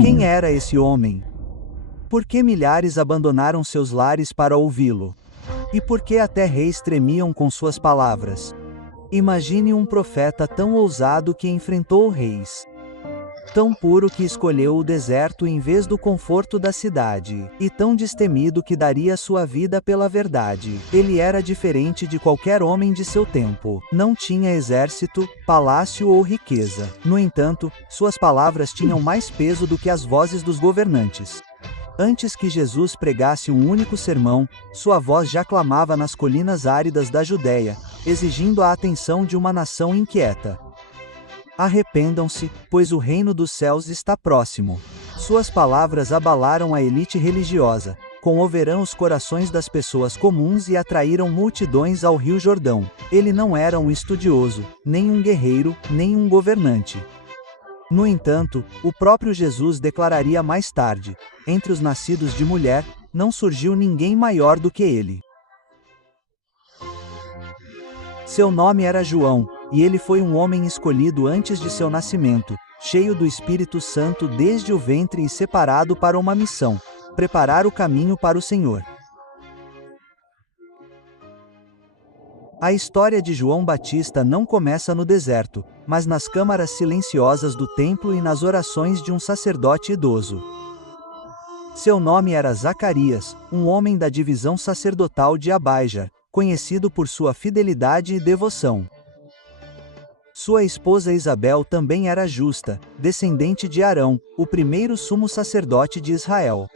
Quem era esse homem? Por que milhares abandonaram seus lares para ouvi-lo? E por que até reis tremiam com suas palavras? Imagine um profeta tão ousado que enfrentou reis. Tão puro que escolheu o deserto em vez do conforto da cidade, e tão destemido que daria sua vida pela verdade. Ele era diferente de qualquer homem de seu tempo. Não tinha exército, palácio ou riqueza. No entanto, suas palavras tinham mais peso do que as vozes dos governantes. Antes que Jesus pregasse um único sermão, sua voz já clamava nas colinas áridas da Judéia, exigindo a atenção de uma nação inquieta. Arrependam-se, pois o reino dos céus está próximo. Suas palavras abalaram a elite religiosa, comoveram os corações das pessoas comuns e atraíram multidões ao Rio Jordão. Ele não era um estudioso, nem um guerreiro, nem um governante. No entanto, o próprio Jesus declararia mais tarde: entre os nascidos de mulher, não surgiu ninguém maior do que ele. Seu nome era João, e ele foi um homem escolhido antes de seu nascimento, cheio do Espírito Santo desde o ventre e separado para uma missão: preparar o caminho para o Senhor. A história de João Batista não começa no deserto, mas nas câmaras silenciosas do templo e nas orações de um sacerdote idoso. Seu nome era Zacarias, um homem da divisão sacerdotal de Abaija, conhecido por sua fidelidade e devoção. Sua esposa Isabel também era justa, descendente de Arão, o primeiro sumo sacerdote de Israel.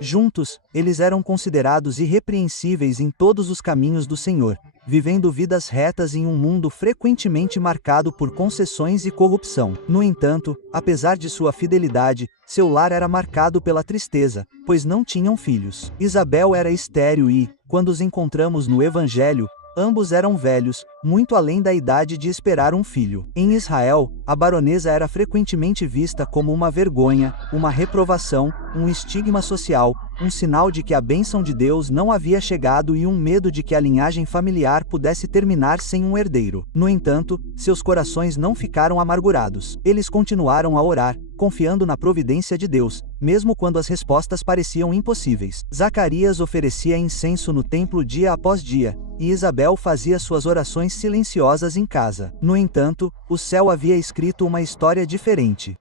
Juntos, eles eram considerados irrepreensíveis em todos os caminhos do Senhor, vivendo vidas retas em um mundo frequentemente marcado por concessões e corrupção. No entanto, apesar de sua fidelidade, seu lar era marcado pela tristeza, pois não tinham filhos. Isabel era estéril e, quando os encontramos no Evangelho, ambos eram velhos, muito além da idade de esperar um filho. Em Israel, a baronesa era frequentemente vista como uma vergonha, uma reprovação, um estigma social, um sinal de que a bênção de Deus não havia chegado e um medo de que a linhagem familiar pudesse terminar sem um herdeiro. No entanto, seus corações não ficaram amargurados. Eles continuaram a orar, confiando na providência de Deus, mesmo quando as respostas pareciam impossíveis. Zacarias oferecia incenso no templo dia após dia, e Isabel fazia suas orações silenciosas em casa. No entanto, o céu havia escrito uma história diferente.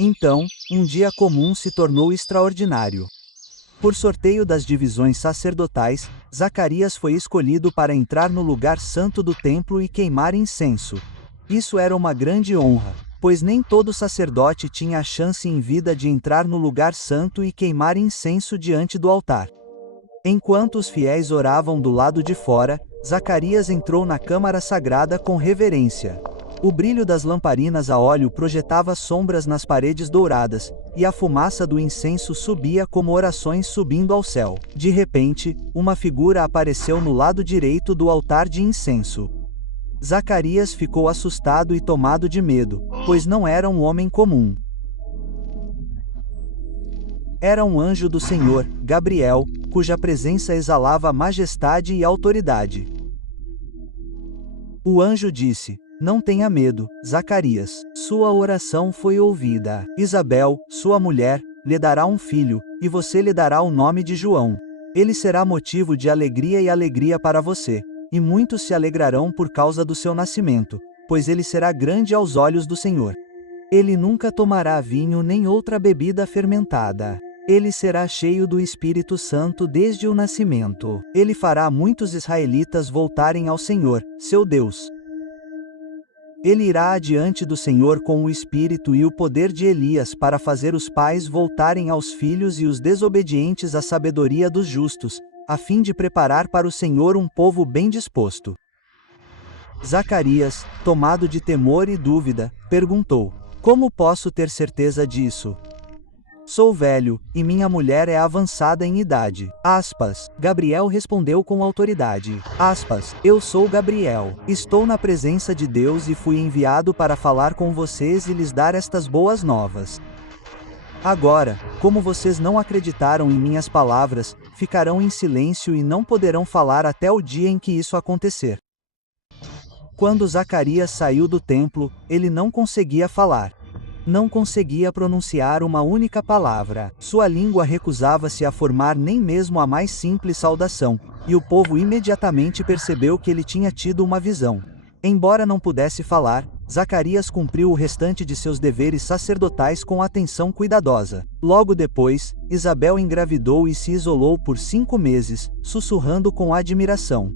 Então, um dia comum se tornou extraordinário. Por sorteio das divisões sacerdotais, Zacarias foi escolhido para entrar no lugar santo do templo e queimar incenso. Isso era uma grande honra, pois nem todo sacerdote tinha a chance em vida de entrar no lugar santo e queimar incenso diante do altar. Enquanto os fiéis oravam do lado de fora, Zacarias entrou na câmara sagrada com reverência. O brilho das lamparinas a óleo projetava sombras nas paredes douradas, e a fumaça do incenso subia como orações subindo ao céu. De repente, uma figura apareceu no lado direito do altar de incenso. Zacarias ficou assustado e tomado de medo, pois não era um homem comum. Era um anjo do Senhor, Gabriel, cuja presença exalava majestade e autoridade. O anjo disse: não tenha medo, Zacarias, sua oração foi ouvida. Isabel, sua mulher, lhe dará um filho, e você lhe dará o nome de João. Ele será motivo de alegria e alegria para você, e muitos se alegrarão por causa do seu nascimento, pois ele será grande aos olhos do Senhor. Ele nunca tomará vinho nem outra bebida fermentada. Ele será cheio do Espírito Santo desde o nascimento. Ele fará muitos israelitas voltarem ao Senhor, seu Deus. Ele irá adiante do Senhor com o espírito e o poder de Elias para fazer os pais voltarem aos filhos e os desobedientes à sabedoria dos justos, a fim de preparar para o Senhor um povo bem disposto. Zacarias, tomado de temor e dúvida, perguntou: como posso ter certeza disso? Sou velho, e minha mulher é avançada em idade. Gabriel respondeu com autoridade. Eu sou Gabriel. Estou na presença de Deus e fui enviado para falar com vocês e lhes dar estas boas novas. Agora, como vocês não acreditaram em minhas palavras, ficarão em silêncio e não poderão falar até o dia em que isso acontecer. Quando Zacarias saiu do templo, ele não conseguia falar. Não conseguia pronunciar uma única palavra. Sua língua recusava-se a formar nem mesmo a mais simples saudação, e o povo imediatamente percebeu que ele tinha tido uma visão. Embora não pudesse falar, Zacarias cumpriu o restante de seus deveres sacerdotais com atenção cuidadosa. Logo depois, Isabel engravidou e se isolou por 5 meses, sussurrando com admiração: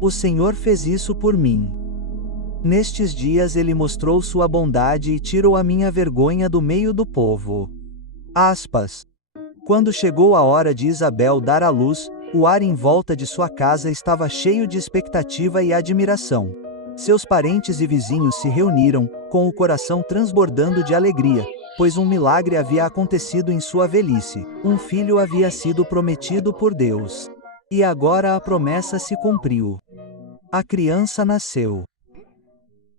"O Senhor fez isso por mim. Nestes dias ele mostrou sua bondade e tirou a minha vergonha do meio do povo." Aspas. Quando chegou a hora de Isabel dar à luz, o ar em volta de sua casa estava cheio de expectativa e admiração. Seus parentes e vizinhos se reuniram, com o coração transbordando de alegria, pois um milagre havia acontecido em sua velhice. Um filho havia sido prometido por Deus. E agora a promessa se cumpriu. A criança nasceu.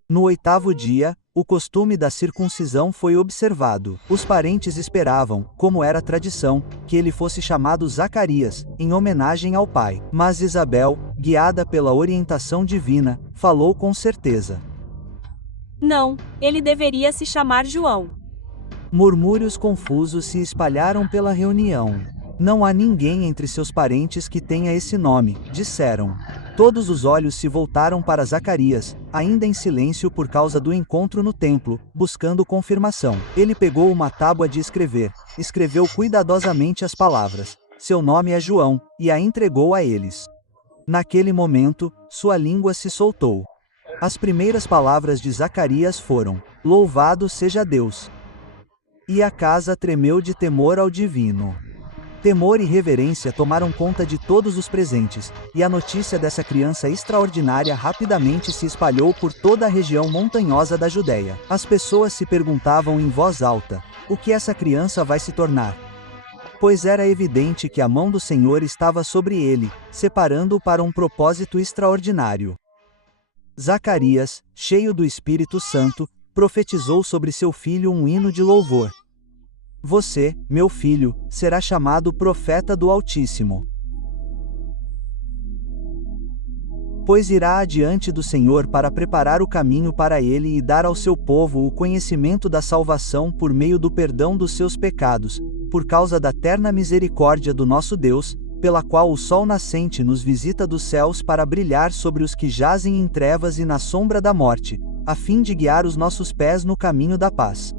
No 8º dia, o costume da circuncisão foi observado. Os parentes esperavam, como era tradição, que ele fosse chamado Zacarias, em homenagem ao pai. Mas Isabel, guiada pela orientação divina, falou com certeza: "Não, ele deveria se chamar João." Murmúrios confusos se espalharam pela reunião. "Não há ninguém entre seus parentes que tenha esse nome", disseram. Todos os olhos se voltaram para Zacarias, ainda em silêncio por causa do encontro no templo, buscando confirmação. Ele pegou uma tábua de escrever, escreveu cuidadosamente as palavras: "Seu nome é João", e a entregou a eles. Naquele momento, sua língua se soltou. As primeiras palavras de Zacarias foram: "Louvado seja Deus." E a casa tremeu de temor ao divino. Temor e reverência tomaram conta de todos os presentes, e a notícia dessa criança extraordinária rapidamente se espalhou por toda a região montanhosa da Judéia. As pessoas se perguntavam em voz alta: o que essa criança vai se tornar? Pois era evidente que a mão do Senhor estava sobre ele, separando-o para um propósito extraordinário. Zacarias, cheio do Espírito Santo, profetizou sobre seu filho um hino de louvor: "Você, meu filho, será chamado profeta do Altíssimo. Pois irá adiante do Senhor para preparar o caminho para ele e dar ao seu povo o conhecimento da salvação por meio do perdão dos seus pecados, por causa da terna misericórdia do nosso Deus, pela qual o sol nascente nos visita dos céus para brilhar sobre os que jazem em trevas e na sombra da morte, a fim de guiar os nossos pés no caminho da paz."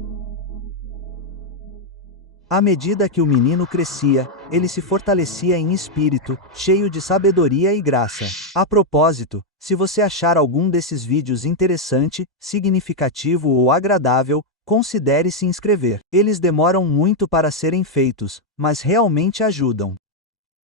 À medida que o menino crescia, ele se fortalecia em espírito, cheio de sabedoria e graça. A propósito, se você achar algum desses vídeos interessante, significativo ou agradável, considere se inscrever. Eles demoram muito para serem feitos, mas realmente ajudam.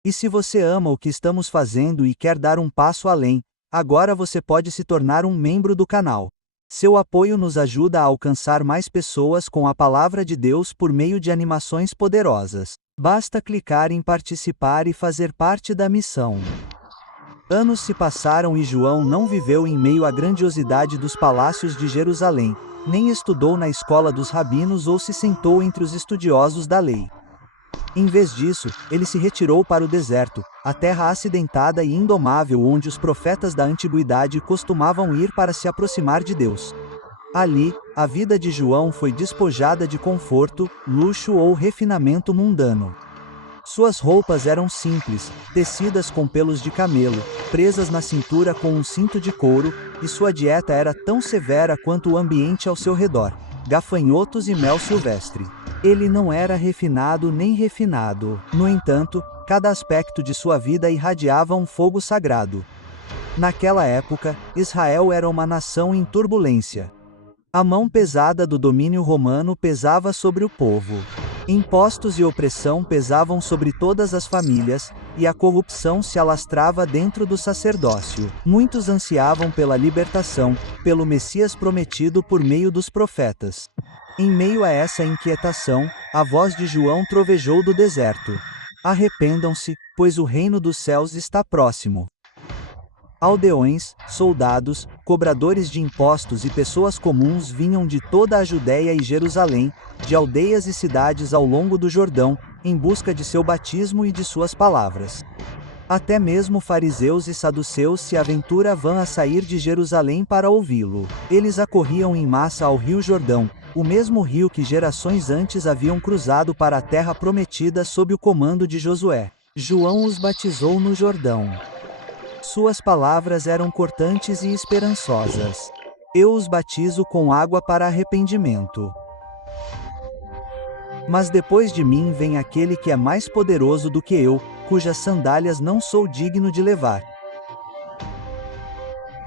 E se você ama o que estamos fazendo e quer dar um passo além, agora você pode se tornar um membro do canal. Seu apoio nos ajuda a alcançar mais pessoas com a palavra de Deus por meio de animações poderosas. Basta clicar em participar e fazer parte da missão. Anos se passaram e João não viveu em meio à grandiosidade dos palácios de Jerusalém, nem estudou na escola dos rabinos ou se sentou entre os estudiosos da lei. Em vez disso, ele se retirou para o deserto, a terra acidentada e indomável onde os profetas da antiguidade costumavam ir para se aproximar de Deus. Ali, a vida de João foi despojada de conforto, luxo ou refinamento mundano. Suas roupas eram simples, tecidas com pelos de camelo, presas na cintura com um cinto de couro, e sua dieta era tão severa quanto o ambiente ao seu redor: gafanhotos e mel silvestre. Ele não era refinado nem refinado. No entanto, cada aspecto de sua vida irradiava um fogo sagrado. Naquela época, Israel era uma nação em turbulência. A mão pesada do domínio romano pesava sobre o povo. Impostos e opressão pesavam sobre todas as famílias, e a corrupção se alastrava dentro do sacerdócio. Muitos ansiavam pela libertação, pelo Messias prometido por meio dos profetas. Em meio a essa inquietação, a voz de João trovejou do deserto: "Arrependam-se, pois o reino dos céus está próximo." Aldeões, soldados, cobradores de impostos e pessoas comuns vinham de toda a Judéia e Jerusalém, de aldeias e cidades ao longo do Jordão, em busca de seu batismo e de suas palavras. Até mesmo fariseus e saduceus se aventuravam a sair de Jerusalém para ouvi-lo. Eles acorriam em massa ao rio Jordão, o mesmo rio que gerações antes haviam cruzado para a terra prometida sob o comando de Josué. João os batizou no Jordão. Suas palavras eram cortantes e esperançosas. Eu os batizo com água para arrependimento. Mas depois de mim vem aquele que é mais poderoso do que eu, cujas sandálias não sou digno de levar.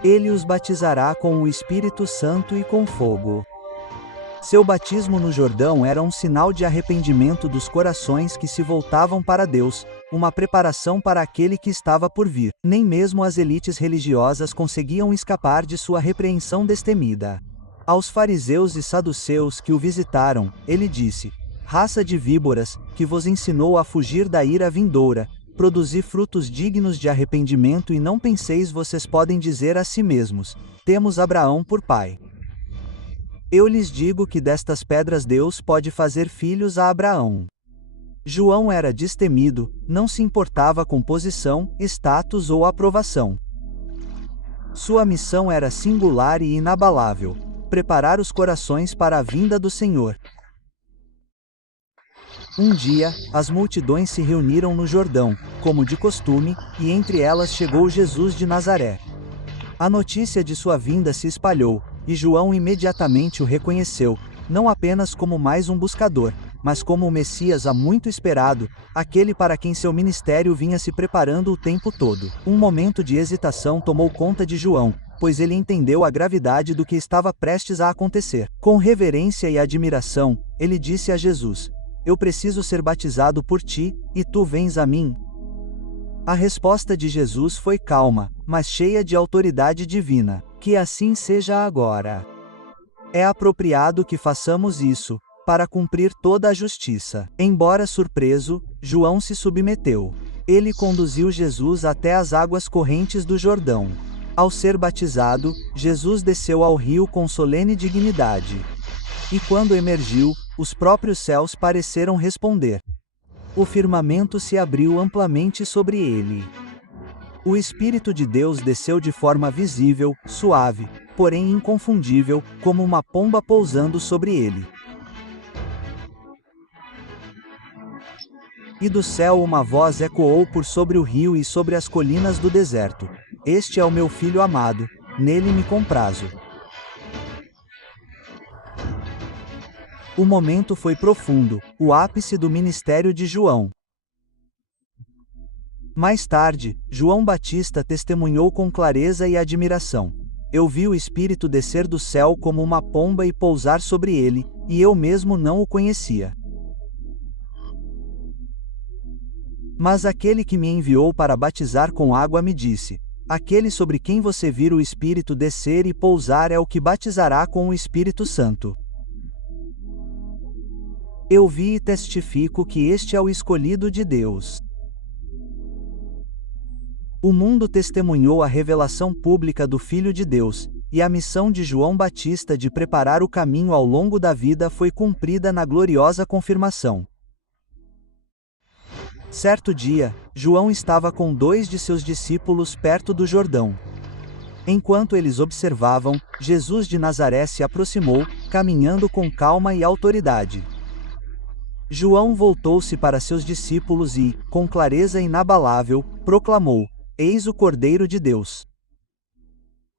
Ele os batizará com o Espírito Santo e com fogo. Seu batismo no Jordão era um sinal de arrependimento dos corações que se voltavam para Deus, uma preparação para aquele que estava por vir. Nem mesmo as elites religiosas conseguiam escapar de sua repreensão destemida. Aos fariseus e saduceus que o visitaram, ele disse: raça de víboras, que vos ensinou a fugir da ira vindoura, produzi frutos dignos de arrependimento e não penseis vocês podem dizer a si mesmos, temos Abraão por pai. Eu lhes digo que destas pedras Deus pode fazer filhos a Abraão. João era destemido, não se importava com posição, status ou aprovação. Sua missão era singular e inabalável: preparar os corações para a vinda do Senhor. Um dia, as multidões se reuniram no Jordão, como de costume, e entre elas chegou Jesus de Nazaré. A notícia de sua vinda se espalhou, e João imediatamente o reconheceu, não apenas como mais um buscador, mas como o Messias há muito esperado, aquele para quem seu ministério vinha se preparando o tempo todo. Um momento de hesitação tomou conta de João, pois ele entendeu a gravidade do que estava prestes a acontecer. Com reverência e admiração, ele disse a Jesus: eu preciso ser batizado por ti, e tu vens a mim? A resposta de Jesus foi calma, mas cheia de autoridade divina. Que assim seja agora. É apropriado que façamos isso, para cumprir toda a justiça. Embora surpreso, João se submeteu. Ele conduziu Jesus até as águas correntes do Jordão. Ao ser batizado, Jesus desceu ao rio com solene dignidade. E quando emergiu, os próprios céus pareceram responder. O firmamento se abriu amplamente sobre ele. O Espírito de Deus desceu de forma visível, suave, porém inconfundível, como uma pomba pousando sobre ele. E do céu uma voz ecoou por sobre o rio e sobre as colinas do deserto: este é o meu filho amado, nele me comprazo. O momento foi profundo, o ápice do ministério de João. Mais tarde, João Batista testemunhou com clareza e admiração: eu vi o Espírito descer do céu como uma pomba e pousar sobre ele, e eu mesmo não o conhecia. Mas aquele que me enviou para batizar com água me disse: aquele sobre quem você vir o Espírito descer e pousar é o que batizará com o Espírito Santo. Eu vi e testifico que este é o escolhido de Deus. O mundo testemunhou a revelação pública do Filho de Deus, e a missão de João Batista de preparar o caminho ao longo da vida foi cumprida na gloriosa confirmação. Certo dia, João estava com 2 de seus discípulos perto do Jordão. Enquanto eles observavam, Jesus de Nazaré se aproximou, caminhando com calma e autoridade. João voltou-se para seus discípulos e, com clareza inabalável, proclamou: eis o Cordeiro de Deus.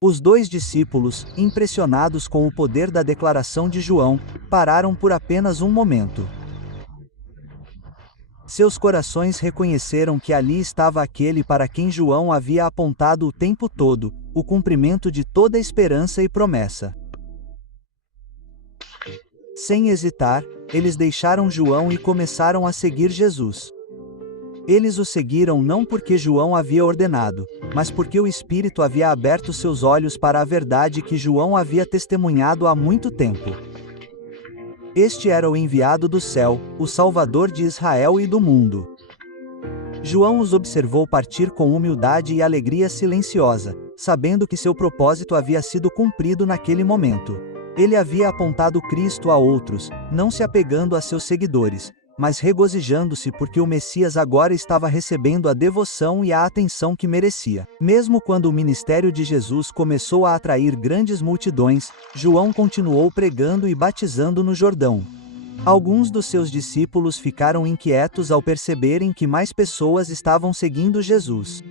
Os 2 discípulos, impressionados com o poder da declaração de João, pararam por apenas um momento. Seus corações reconheceram que ali estava aquele para quem João havia apontado o tempo todo, o cumprimento de toda esperança e promessa. Sem hesitar, eles deixaram João e começaram a seguir Jesus. Eles o seguiram não porque João havia ordenado, mas porque o Espírito havia aberto seus olhos para a verdade que João havia testemunhado há muito tempo. Este era o enviado do céu, o Salvador de Israel e do mundo. João os observou partir com humildade e alegria silenciosa, sabendo que seu propósito havia sido cumprido naquele momento. Ele havia apontado Cristo a outros, não se apegando a seus seguidores, mas regozijando-se porque o Messias agora estava recebendo a devoção e a atenção que merecia. Mesmo quando o ministério de Jesus começou a atrair grandes multidões, João continuou pregando e batizando no Jordão. Alguns dos seus discípulos ficaram inquietos ao perceberem que mais pessoas estavam seguindo Jesus.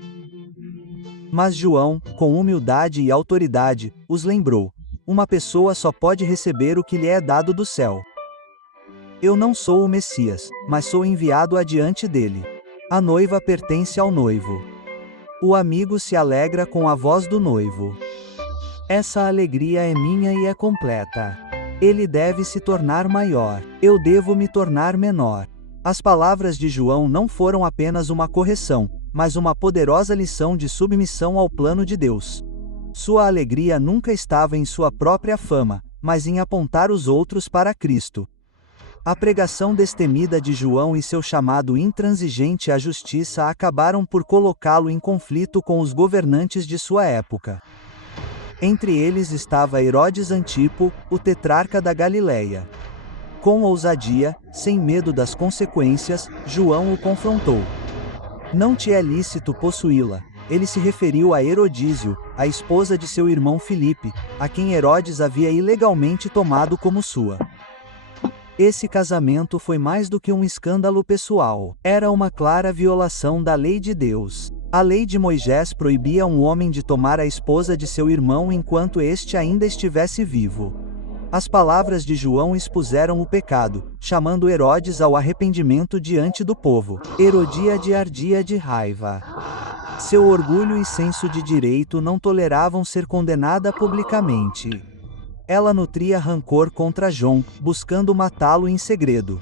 Mas João, com humildade e autoridade, os lembrou: uma pessoa só pode receber o que lhe é dado do céu. Eu não sou o Messias, mas sou enviado adiante dele. A noiva pertence ao noivo. O amigo se alegra com a voz do noivo. Essa alegria é minha e é completa. Ele deve se tornar maior. Eu devo me tornar menor. As palavras de João não foram apenas uma correção, mas uma poderosa lição de submissão ao plano de Deus. Sua alegria nunca estava em sua própria fama, mas em apontar os outros para Cristo. A pregação destemida de João e seu chamado intransigente à justiça acabaram por colocá-lo em conflito com os governantes de sua época. Entre eles estava Herodes Antipo, o tetrarca da Galileia. Com ousadia, sem medo das consequências, João o confrontou. Não te é lícito possuí-la. Ele se referiu a Herodísio, a esposa de seu irmão Filipe, a quem Herodes havia ilegalmente tomado como sua. Esse casamento foi mais do que um escândalo pessoal. Era uma clara violação da lei de Deus. A lei de Moisés proibia um homem de tomar a esposa de seu irmão enquanto este ainda estivesse vivo. As palavras de João expuseram o pecado, chamando Herodes ao arrependimento diante do povo. Herodíade ardia de raiva. Seu orgulho e senso de direito não toleravam ser condenada publicamente. Ela nutria rancor contra João, buscando matá-lo em segredo.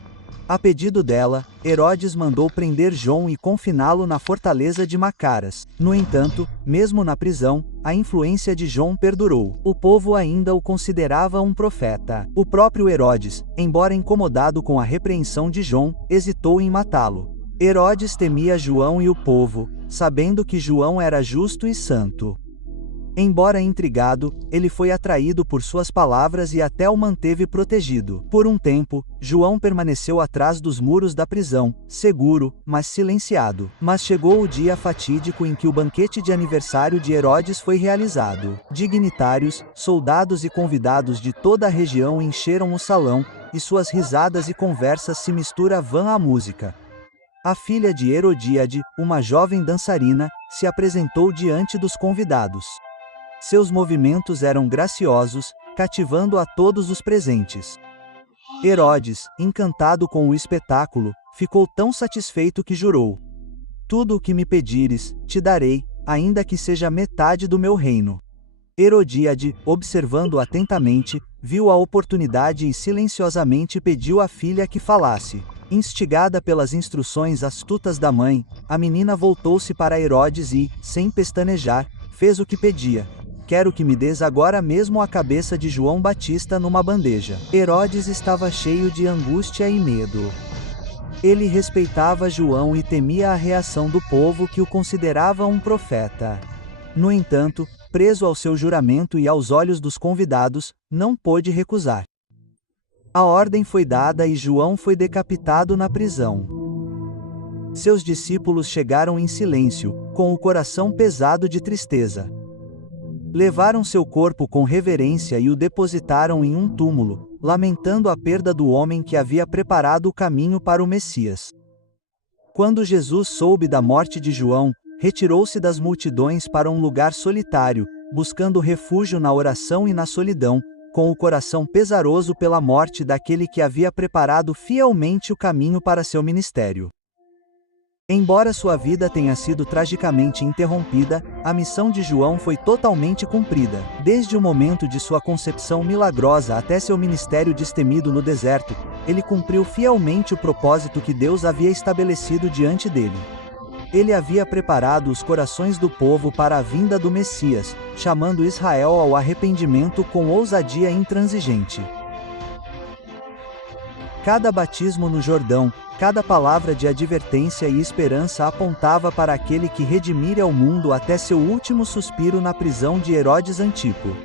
A pedido dela, Herodes mandou prender João e confiná-lo na fortaleza de Macaras. No entanto, mesmo na prisão, a influência de João perdurou. O povo ainda o considerava um profeta. O próprio Herodes, embora incomodado com a repreensão de João, hesitou em matá-lo. Herodes temia João e o povo, sabendo que João era justo e santo. Embora intrigado, ele foi atraído por suas palavras e até o manteve protegido. Por um tempo, João permaneceu atrás dos muros da prisão, seguro, mas silenciado. Mas chegou o dia fatídico em que o banquete de aniversário de Herodes foi realizado. Dignitários, soldados e convidados de toda a região encheram o salão, e suas risadas e conversas se misturavam à música. A filha de Herodíade, uma jovem dançarina, se apresentou diante dos convidados. Seus movimentos eram graciosos, cativando a todos os presentes. Herodes, encantado com o espetáculo, ficou tão satisfeito que jurou: tudo o que me pedires, te darei, ainda que seja metade do meu reino. Herodíade, observando atentamente, viu a oportunidade e silenciosamente pediu à filha que falasse. Instigada pelas instruções astutas da mãe, a menina voltou-se para Herodes e, sem pestanejar, fez o que pedia. Quero que me des agora mesmo a cabeça de João Batista numa bandeja. Herodes estava cheio de angústia e medo. Ele respeitava João e temia a reação do povo que o considerava um profeta. No entanto, preso ao seu juramento e aos olhos dos convidados, não pôde recusar. A ordem foi dada e João foi decapitado na prisão. Seus discípulos chegaram em silêncio, com o coração pesado de tristeza. Levaram seu corpo com reverência e o depositaram em um túmulo, lamentando a perda do homem que havia preparado o caminho para o Messias. Quando Jesus soube da morte de João, retirou-se das multidões para um lugar solitário, buscando refúgio na oração e na solidão, com o coração pesaroso pela morte daquele que havia preparado fielmente o caminho para seu ministério. Embora sua vida tenha sido tragicamente interrompida, a missão de João foi totalmente cumprida. Desde o momento de sua concepção milagrosa até seu ministério destemido no deserto, ele cumpriu fielmente o propósito que Deus havia estabelecido diante dele. Ele havia preparado os corações do povo para a vinda do Messias, chamando Israel ao arrependimento com ousadia intransigente. Cada batismo no Jordão, cada palavra de advertência e esperança apontava para aquele que redimiria o mundo até seu último suspiro na prisão de Herodes Antipo.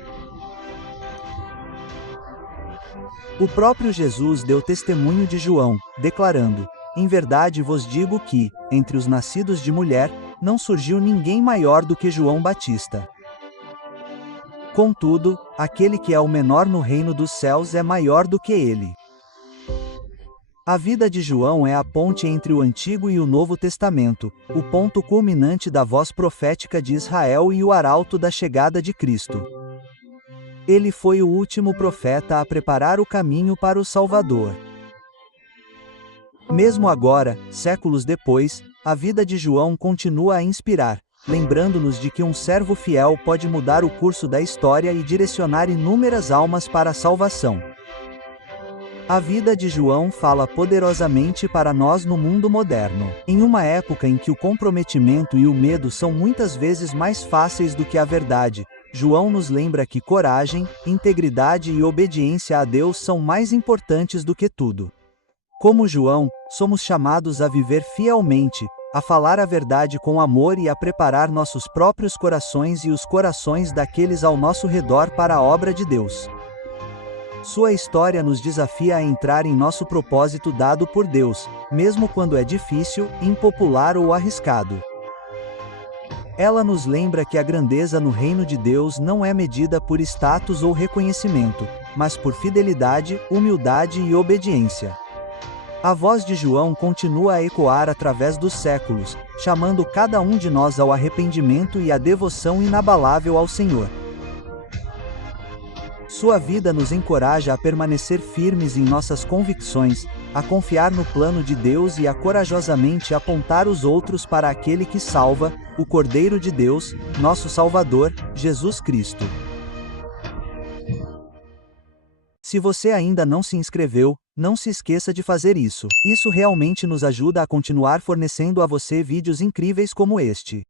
O próprio Jesus deu testemunho de João, declarando: em verdade vos digo que, entre os nascidos de mulher, não surgiu ninguém maior do que João Batista. Contudo, aquele que é o menor no reino dos céus é maior do que ele. A vida de João é a ponte entre o Antigo e o Novo Testamento, o ponto culminante da voz profética de Israel e o arauto da chegada de Cristo. Ele foi o último profeta a preparar o caminho para o Salvador. Mesmo agora, séculos depois, a vida de João continua a inspirar, lembrando-nos de que um servo fiel pode mudar o curso da história e direcionar inúmeras almas para a salvação. A vida de João fala poderosamente para nós no mundo moderno. Em uma época em que o comprometimento e o medo são muitas vezes mais fáceis do que a verdade, João nos lembra que coragem, integridade e obediência a Deus são mais importantes do que tudo. Como João, somos chamados a viver fielmente, a falar a verdade com amor e a preparar nossos próprios corações e os corações daqueles ao nosso redor para a obra de Deus. Sua história nos desafia a entrar em nosso propósito dado por Deus, mesmo quando é difícil, impopular ou arriscado. Ela nos lembra que a grandeza no reino de Deus não é medida por status ou reconhecimento, mas por fidelidade, humildade e obediência. A voz de João continua a ecoar através dos séculos, chamando cada um de nós ao arrependimento e à devoção inabalável ao Senhor. Sua vida nos encoraja a permanecer firmes em nossas convicções, a confiar no plano de Deus e a corajosamente apontar os outros para aquele que salva, o Cordeiro de Deus, nosso Salvador, Jesus Cristo. Se você ainda não se inscreveu, não se esqueça de fazer isso. Isso realmente nos ajuda a continuar fornecendo a você vídeos incríveis como este.